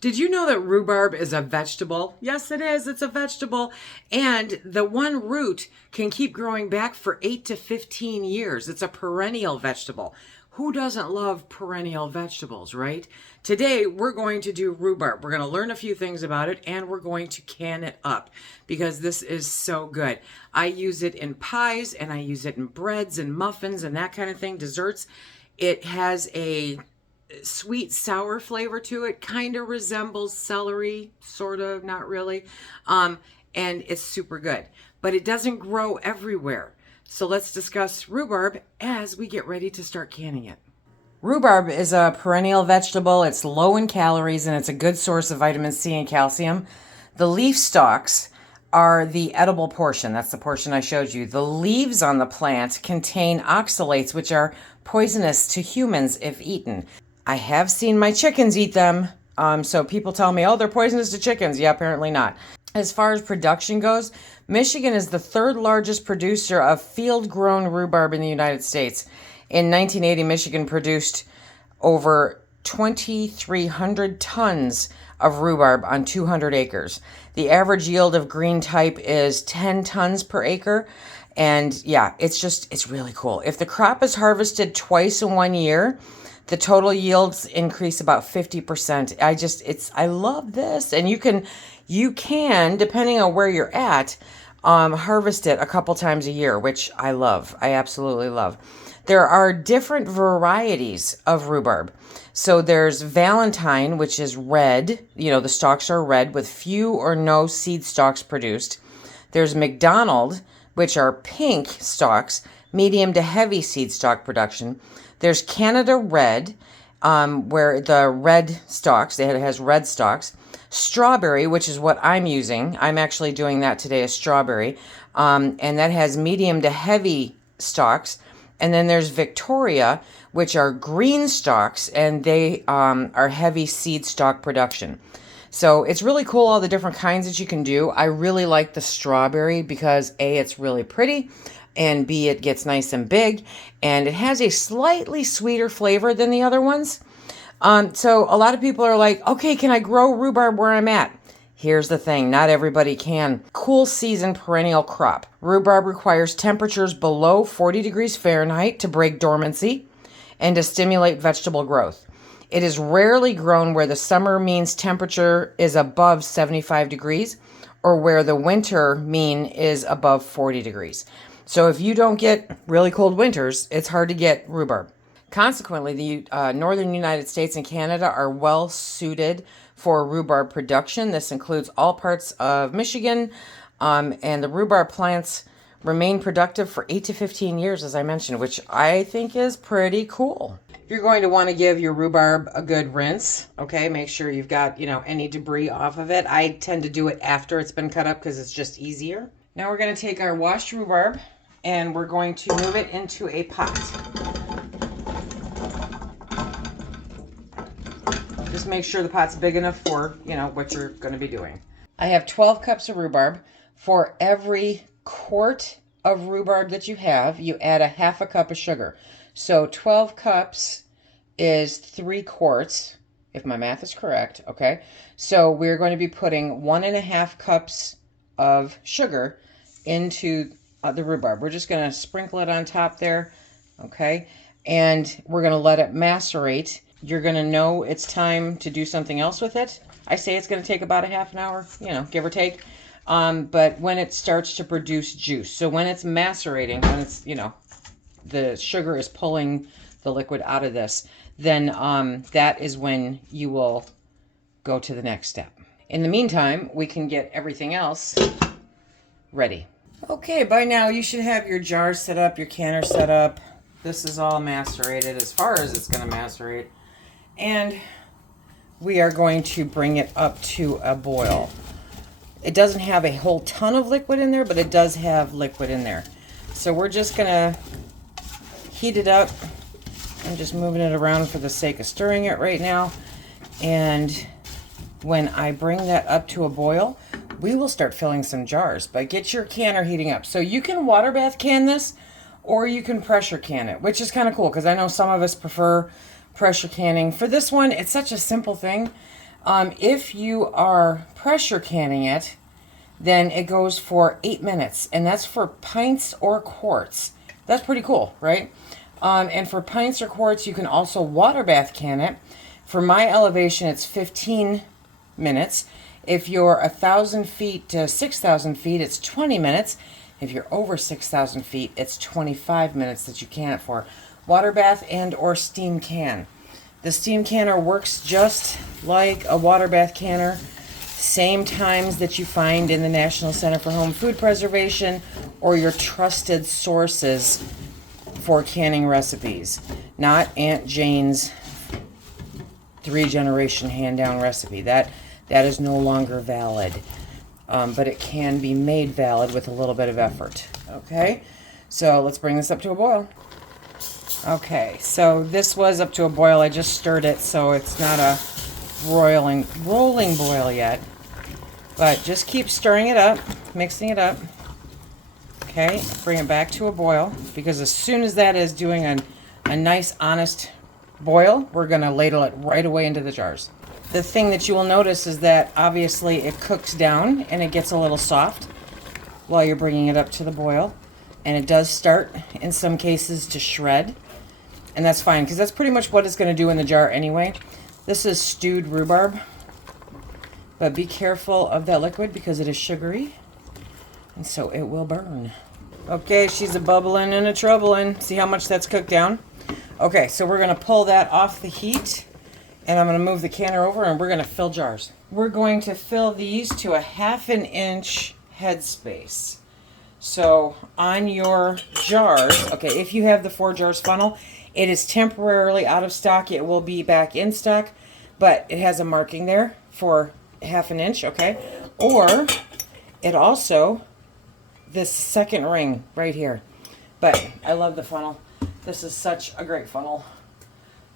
Did you know that rhubarb is a vegetable? Yes, it is. It's a vegetable. And the one root can keep growing back for 8 to 15 years. It's a perennial vegetable. Who doesn't love perennial vegetables, right? Today, we're going to do rhubarb. We're going to learn a few things about it, and we're going to can it up because this is so good. I use it in pies, and I use it in breads and muffins and that kind of thing, desserts. It has a sweet sour flavor to it, kind of resembles celery, sort of, not really, and it's super good, but it doesn't grow everywhere. So let's discuss rhubarb as we get ready to start canning it. Rhubarb is a perennial vegetable. It's low in calories and it's a good source of vitamin C and calcium. The leaf stalks are the edible portion. That's the portion I showed you. The leaves on the plant contain oxalates, which are poisonous to humans if eaten. I have seen my chickens eat them. So people tell me, oh, they're poisonous to chickens. Yeah, apparently not. As far as production goes, Michigan is the third largest producer of field-grown rhubarb in the United States. In 1980, Michigan produced over 2,300 tons of rhubarb on 200 acres. The average yield of green type is 10 tons per acre. And yeah, it's really cool. If the crop is harvested twice in 1 year, the total yields increase about 50%. I love this. And you can, depending on where you're at, harvest it a couple times a year, which I love. I absolutely love. There are different varieties of rhubarb. So there's Valentine, which is red. The stalks are red with few or no seed stalks produced. There's McDonald, which are pink stalks, medium to heavy seed stalk production. There's Canada Red, where the red stalks, it has red stalks. Strawberry, which is what I'm using. I'm actually doing that today, a strawberry. And that has medium to heavy stalks. And then there's Victoria, which are green stalks, and they are heavy seed stalk production. So it's really cool, all the different kinds that you can do. I really like the strawberry because A, it's really pretty, and B, it gets nice and big, and it has a slightly sweeter flavor than the other ones. So a lot of people are like, okay, can I grow rhubarb where I'm at? Here's the thing, not everybody can. Cool season perennial crop. Rhubarb requires temperatures below 40 degrees Fahrenheit to break dormancy and to stimulate vegetable growth. It is rarely grown where the summer means temperature is above 75 degrees or where the winter mean is above 40 degrees. So if you don't get really cold winters, it's hard to get rhubarb. Consequently, the northern United States and Canada are well suited for rhubarb production. This includes all parts of Michigan, and the rhubarb plants remain productive for 8 to 15 years, as I mentioned, which I think is pretty cool. You're going to want to give your rhubarb a good rinse, okay? Make sure you've got, any debris off of it. I tend to do it after it's been cut up because it's just easier. Now we're going to take our washed rhubarb and we're going to move it into a pot. Just make sure the pot's big enough for, what you're going to be doing. I have 12 cups of rhubarb. For every quart of rhubarb that you have, you add a half a cup of sugar. So 12 cups is 3 quarts, if my math is correct, okay? So we're going to be putting 1.5 cups of sugar into the rhubarb. We're just going to sprinkle it on top there, okay? And we're going to let it macerate. You're going to know it's time to do something else with it. I say it's going to take about a half an hour, give or take. But when it starts to produce juice, so when it's macerating, when it's, the sugar is pulling the liquid out of this, then that is when you will go to the next step. In the meantime, we can get everything else ready. Okay, by now you should have your jar set up, your canner set up. This is all macerated as far as it's going to macerate. And we are going to bring it up to a boil. It doesn't have a whole ton of liquid in there, but it does have liquid in there. So we're just going to heat it up. I'm just moving it around for the sake of stirring it right now. And when I bring that up to a boil, we will start filling some jars. But get your canner heating up. So you can water bath can this, or you can pressure can it, which is kind of cool because I know some of us prefer pressure canning. For this one, it's such a simple thing. If you are pressure canning it, then it goes for 8 minutes, and that's for pints or quarts. That's pretty cool, right? And for pints or quarts, you can also water bath can it. For my elevation, it's 15 minutes. If you're 1,000 feet to 6,000 feet, it's 20 minutes. If you're over 6,000 feet, it's 25 minutes that you can it for. Water bath and or steam can. The steam canner works just like a water bath canner. Same times that you find in the National Center for Home Food Preservation or your trusted sources for canning recipes. Not Aunt Jane's 3-generation hand-down recipe. That is no longer valid. But it can be made valid with a little bit of effort. Okay, so let's bring this up to a boil. Okay, so this was up to a boil. I just stirred it, so it's not a rolling boil yet. But just keep stirring it up, mixing it up. Okay, bring it back to a boil, because as soon as that is doing a nice, honest boil, we're going to ladle it right away into the jars. The thing that you will notice is that obviously it cooks down and it gets a little soft while you're bringing it up to the boil. And it does start, in some cases, to shred. And that's fine, because that's pretty much what it's going to do in the jar anyway. This is stewed rhubarb. But be careful of that liquid because it is sugary. And so it will burn. Okay, she's a bubbling and a troubling. See how much that's cooked down? Okay, so we're going to pull that off the heat. And I'm going to move the canner over and we're going to fill jars. We're going to fill these to a 1/2 inch headspace. So on your jars, okay, if you have the 4 jars funnel, it is temporarily out of stock. It will be back in stock, but it has a marking there for 1/2 inch, okay? Or it also, this second ring right here. But I love the funnel. This is such a great funnel.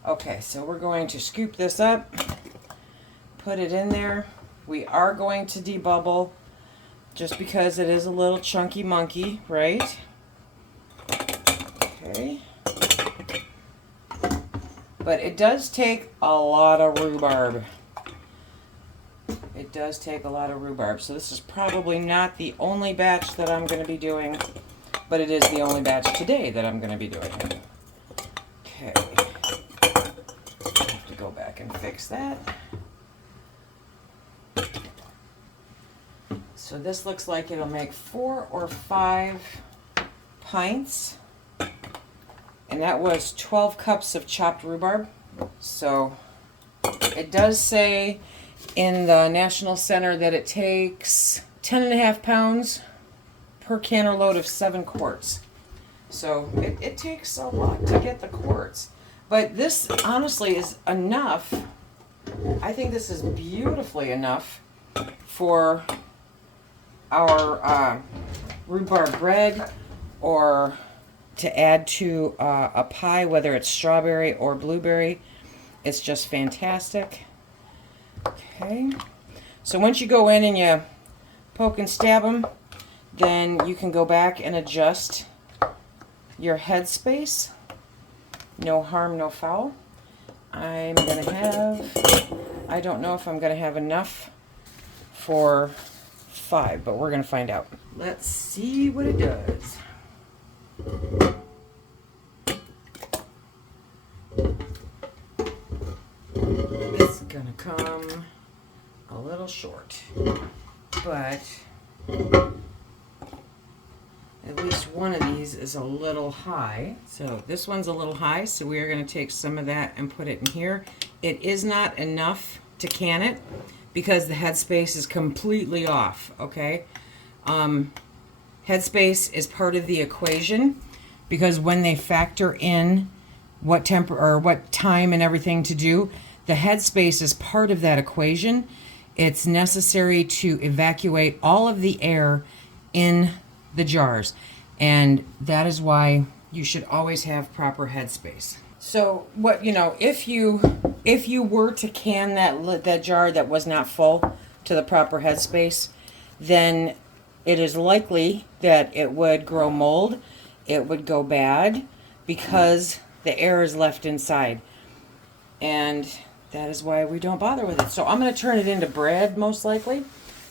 Okay, so we're going to scoop this up, put it in there. We are going to debubble just because it is a little chunky monkey, right? Okay. But it does take a lot of rhubarb. It does take a lot of rhubarb. So this is probably not the only batch that I'm going to be doing, but it is the only batch today that I'm going to be doing. Okay. I have to go back and fix that. So this looks like it'll make 4 or 5 pints. And that was 12 cups of chopped rhubarb. So it does say in the National Center that it takes 10.5 pounds per canner load of 7 quarts. So it takes a lot to get the quarts. But this honestly is enough. I think this is beautifully enough for our rhubarb bread, or to add to a pie, whether it's strawberry or blueberry. It's just fantastic. Okay, so once you go in and you poke and stab them, then you can go back and adjust your headspace. No harm, no foul. I'm going to have, I don't know if I'm going to have enough for 5, but we're going to find out. Let's see what it does. It's going to come a little short, but at least one of these is a little high. So this one's a little high, so we are going to take some of that and put it in here. It is not enough to can it because the headspace is completely off, okay? Headspace is part of the equation because when they factor in what what time and everything to do, the headspace is part of that equation. It's necessary to evacuate all of the air in the jars, and that is why you should always have proper headspace. So what, if you were to can that jar that was not full to the proper headspace, then it is likely that it would grow mold, it would go bad because the air is left inside. And that is why we don't bother with it. So I'm going to turn it into bread, most likely.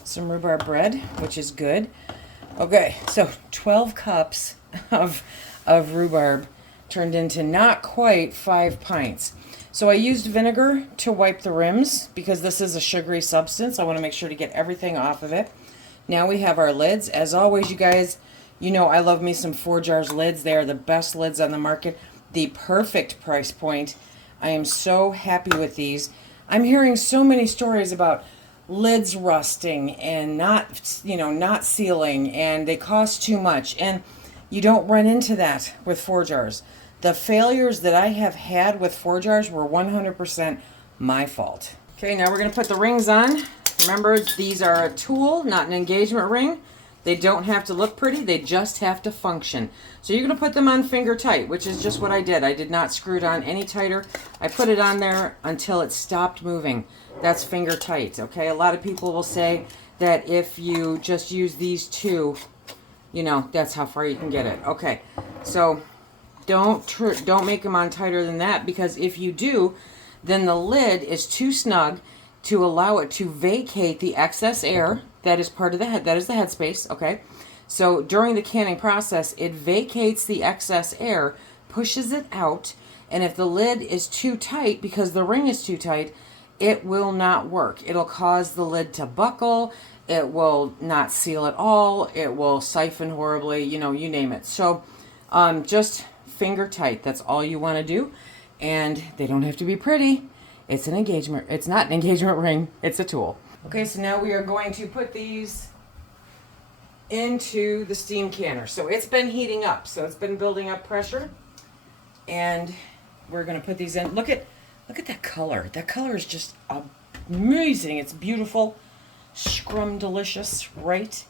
Some rhubarb bread, which is good. Okay, so 12 cups of rhubarb turned into not quite 5 pints. So I used vinegar to wipe the rims because this is a sugary substance. I want to make sure to get everything off of it. Now we have our lids. As always, you guys, you know I love me some 4 Jars lids. They are the best lids on the market. The perfect price point. I am so happy with these. I'm hearing so many stories about lids rusting and not, not sealing, and they cost too much. And you don't run into that with 4 Jars. The failures that I have had with 4 Jars were 100% my fault. Okay, now we're going to put the rings on. Remember, these are a tool, not an engagement ring. They don't have to look pretty, they just have to function. So you're going to put them on finger tight, which is just what I did. I did not screw it on any tighter. I put it on there until it stopped moving. That's finger tight, okay? A lot of people will say that if you just use these two, that's how far you can get it. Okay, so don't make them on tighter than that, because if you do, then the lid is too snug to allow it to vacate the excess air that is part of the head. That is the headspace, okay? So during the canning process, it vacates the excess air, pushes it out, and if the lid is too tight because the ring is too tight, it will not work. It'll cause the lid to buckle. It will not seal at all. It will siphon horribly, you name it. So just finger tight. That's all you want to do. And they don't have to be pretty. It's an engagement. It's not an engagement ring. It's a tool. Okay, so now we are going to put these into the steam canner. So it's been heating up. So it's been building up pressure. And we're going to put these in. Look at that color. That color is just amazing. It's beautiful. Scrum delicious, right?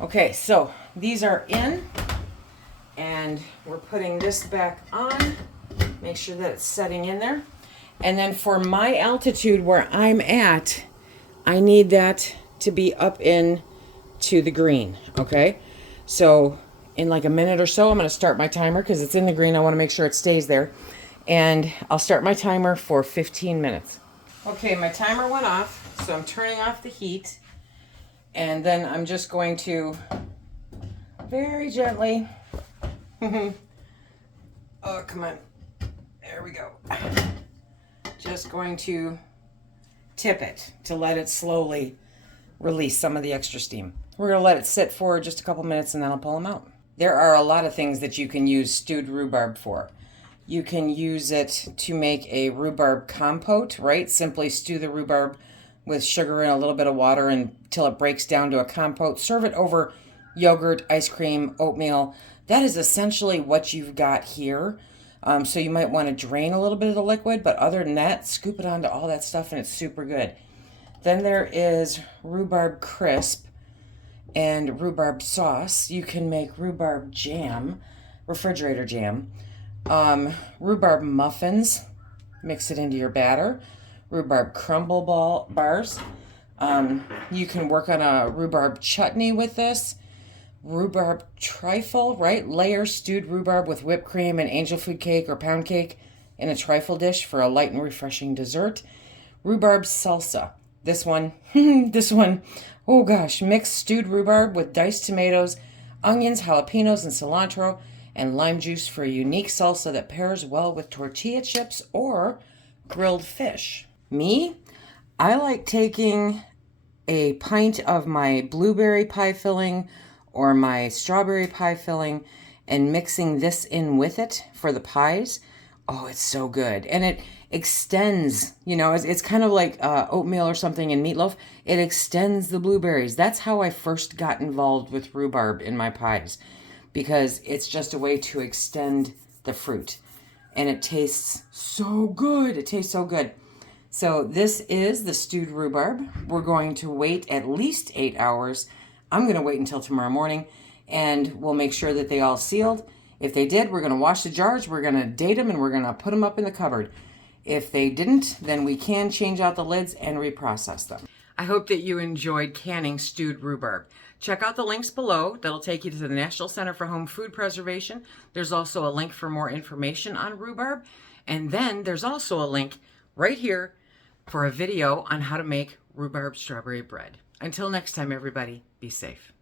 Okay, so these are in. And we're putting this back on. Make sure that it's setting in there. And then for my altitude where I'm at, I need that to be up in to the green, okay? So in like a minute or so, I'm going to start my timer because it's in the green. I want to make sure it stays there. And I'll start my timer for 15 minutes. Okay, my timer went off, so I'm turning off the heat. And then I'm just going to very gently... Oh, come on. There we go. Just going to tip it to let it slowly release some of the extra steam. We're going to let it sit for just a couple minutes and then I'll pull them out. There are a lot of things that you can use stewed rhubarb for. You can use it to make a rhubarb compote, right? Simply stew the rhubarb with sugar and a little bit of water until it breaks down to a compote. Serve it over yogurt, ice cream, oatmeal. That is essentially what you've got here. So you might want to drain a little bit of the liquid, but other than that, scoop it onto all that stuff and it's super good. Then there is rhubarb crisp and rhubarb sauce. You can make rhubarb jam, refrigerator jam. Rhubarb muffins, mix it into your batter. Rhubarb crumble bars. You can work on a rhubarb chutney with this. Rhubarb trifle, right? Layer stewed rhubarb with whipped cream and angel food cake or pound cake in a trifle dish for a light and refreshing dessert. Rhubarb salsa. This one, oh gosh, mix stewed rhubarb with diced tomatoes, onions, jalapenos, and cilantro, and lime juice for a unique salsa that pairs well with tortilla chips or grilled fish. Me, I like taking a pint of my blueberry pie filling or my strawberry pie filling and mixing this in with it for the pies. Oh, it's so good. And it extends, it's kind of like oatmeal or something in meatloaf. It extends the blueberries. That's how I first got involved with rhubarb in my pies, because it's just a way to extend the fruit. And it tastes so good. It tastes so good. So this is the stewed rhubarb. We're going to wait at least 8 hours. I'm going to wait until tomorrow morning, and we'll make sure that they all sealed. If they did, we're going to wash the jars, we're going to date them, and we're going to put them up in the cupboard. If they didn't, then we can change out the lids and reprocess them. I hope that you enjoyed canning stewed rhubarb. Check out the links below. That'll take you to the National Center for Home Food Preservation. There's also a link for more information on rhubarb. And then there's also a link right here for a video on how to make rhubarb strawberry bread. Until next time, everybody, be safe.